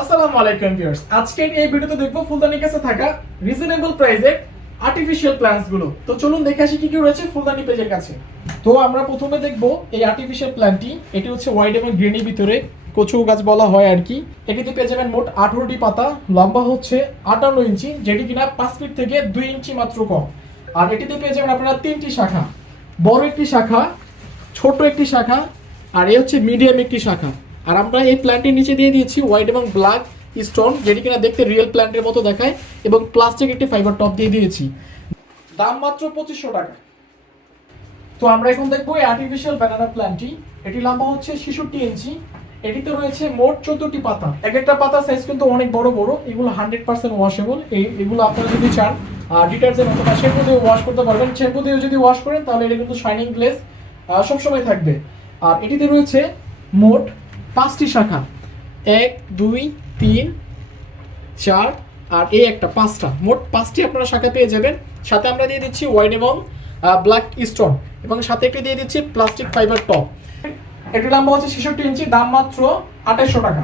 আসসালামু আলাইকুম ভিউয়ার্স, আজকের এই ভিডিওতে দেখব ফুলদানির কাছে থাকা রিজনেবল প্রাইসের আর্টিফিশিয়াল প্ল্যান্টস গুলো। তো চলুন দেখে আসি কি কি রয়েছে ফুলদানি পেজের কাছে। তো আমরা প্রথমে দেখব এই আর্টিফিশিয়াল প্ল্যান্টটি। এটি হচ্ছে হোয়াইট এবং গ্রিনের ভিতরে কচু গাছ বলা হয় আর কি। এটিতে পেয়ে যাবেন মোট 18টি পাতা, লম্বা হচ্ছে 58 ইঞ্চি, যেটি কিনা 5 ফিট থেকে 2 ইঞ্চি মাত্র কম। আর এটিতে পেয়ে যাবেন আপনারা 3টি শাখা, বড় একটি শাখা, ছোট একটি শাখা, আর এই হচ্ছে মিডিয়াম একটি শাখা। আর আমরা এই প্ল্যান্টের নিচে দিয়ে দিয়েছি হোয়াইট এবং ব্ল্যাক স্টোন, যেটি কিনা দেখতে রিয়েল প্ল্যান্টের মতো দেখায়, এবং প্লাস্টিক একটি ফাইবার টপ দিয়ে দিয়েছি। দাম মাত্র 2500 টাকা। তো আমরা এখন দেখবো এই আর্টিফিশিয়াল ব্যানানা প্ল্যান্টটি। এটি লম্বা হচ্ছে 66 ইঞ্চি। এটিতে রয়েছে মোট 14টি পাতা। এক একটা পাতা সাইজ কিন্তু অনেক বড় বড়। এগুলো 100% ওয়াশেবল। এগুলো আপনারা যদি চান ডিটারজেন্ট অথবা শ্যাম্পু দিয়ে ওয়াশ করতে পারবেন। শ্যাম্পু দিয়ে যদি ওয়াশ করেন তাহলে এটা কিন্তু শাইনিং গ্লেজ সবসময় থাকবে। আর এটিতে রয়েছে মোট 5টি শাখা, 1 2 3 4, আর এই একটা 5টা, মোট 5টি আপনারা শাখা পেয়ে যাবেন। সাথে আমরা দিয়ে দিচ্ছি হোয়াইট এবং ব্ল্যাক স্টোন, এবং সাথে একটি দিয়ে দিচ্ছি প্লাস্টিক ফাইবার টপ। এটি লম্বা হচ্ছে 66 ইঞ্চি, দাম মাত্র 2800 টাকা।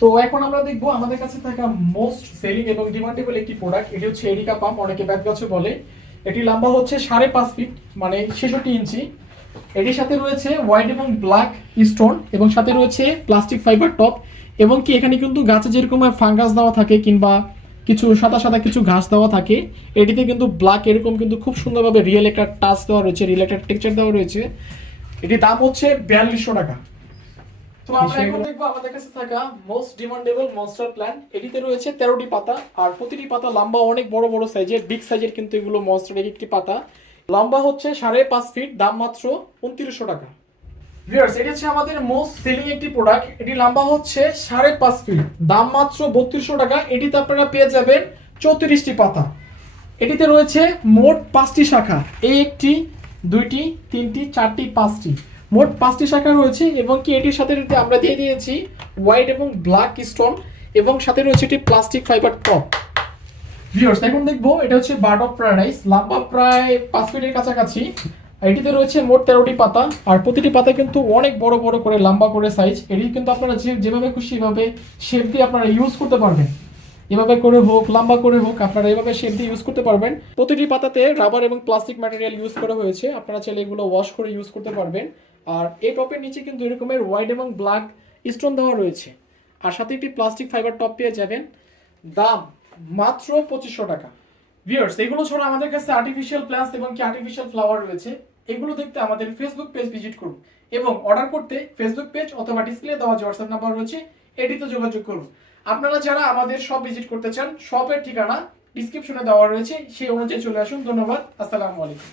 তো এখন আমরা দেখবো আমাদের কাছে থাকা মোস্ট সেলিং এবং ডিমান্ডেবল একটি প্রোডাক্ট। এটি হচ্ছে এরিকা পাম্প, অনেকে ব্যাট গাছও বলে। এটি লম্বা হচ্ছে 5.5 ফিট, মানে 66 ইঞ্চি। এটির সাথে রয়েছে হোয়াইট এবং ব্ল্যাক স্টোন, এবং সাথে রয়েছে প্লাস্টিক ফাইবার টপ, এবং কি এখানে কিন্তু গাছে যেরকম ফাঙ্গাস দেওয়া থাকে কিংবা কিছু সাদা সাদা কিছু ঘাস দেওয়া থাকে, এটিতে কিন্তু ব্ল্যাক এরকম কিন্তু খুব সুন্দরভাবে রিয়েল একটা টাচ দেওয়া রয়েছে, রিয়েল একটা টেক্সচার দেওয়া রয়েছে। এটির দাম হচ্ছে 4200 টাকা। তো আমরা এখন দেখবো আমাদের কাছে থাকা মোস্ট ডিমান্ডেবল মনস্টার প্ল্যান্ট। এটিতে রয়েছে 13টি পাতা, আর প্রতিটি পাতা লম্বা অনেক বড় বড় সাইজের, বিগ সাইজের কিন্তু এগুলো মনস্টারের একটি পাতা। লম্বা হচ্ছে 5.5 ফিট, দাম মাত্র 2900 টাকা। ভিউয়ার্স, এটি হচ্ছে আমাদের মোস্ট সেলিং একটি প্রোডাক্ট। এটি লম্বা হচ্ছে 5.5 ফিট, দাম মাত্র 3200 টাকা। এটিতে আপনারা পেয়ে যাবেন 34টি পাতা। এটিতে রয়েছে মোট 5টি শাখা, এই একটি, দুইটি, তিনটি, চারটি, 5টি, মোট 5টি শাখা রয়েছে। এবং কি এটির সাথে আমরা দিয়ে দিয়েছি হোয়াইট এবং ব্ল্যাক স্টোন, এবং সাথে রয়েছে একটি প্লাস্টিক ফাইবার টপ। ভিউয়ার্স, এখন দেখবো এটা হচ্ছে বার্ড অফ প্যারাডাইস, লম্বা প্রায় 5 ফিটের কাছাকাছি। এটিতে রয়েছে মোট 13টি পাতা, আর প্রতিটি পাতা কিন্তু অনেক বড় বড় করে লম্বা করে সাইজ। এটি কিন্তু আপনারা যেভাবে খুশি এভাবে শেপ দিয়ে আপনারা ইউজ করতে পারবেন। এভাবে করে হোক, লম্বা করে হোক, আপনারা এভাবে শেপ দিয়ে ইউজ করতে পারবেন। প্রতিটি পাতাতে রাবার এবং প্লাস্টিক ম্যাটেরিয়াল ইউজ করা হয়েছে, আপনারা চাইলে এগুলো ওয়াশ করে ইউজ করতে পারবেন। আর এই টপের নিচে কিন্তু এরকমের হোয়াইট এবং ব্ল্যাক স্টোন দেওয়া রয়েছে, আর সাথে একটি প্লাস্টিক ফাইবার টপ পেয়ে যাবেন। দাম মাত্র 2500 টাকা। ভিউয়ার্স, এগুলো ছাড়া আমাদের কাছে আর্টিফিশিয়াল প্ল্যান্টস এবং কি আর্টিফিশিয়াল ফ্লাওয়ার রয়েছে। এগুলো দেখতে আমাদের ফেসবুক পেজ ভিজিট করুন, এবং অর্ডার করতে ফেসবুক পেজ অথবা ডিসপ্লে দেওয়া যে হোয়াটসঅ্যাপ নাম্বার রয়েছে এটিতে যোগাযোগ করুন। আপনারা যারা আমাদের শপ ভিজিট করতে চান, শপের ঠিকানা ডিসক্রিপশনে দেওয়া রয়েছে, সেই অনুযায়ী চলে আসুন। ধন্যবাদ, আসসালামু আলাইকুম।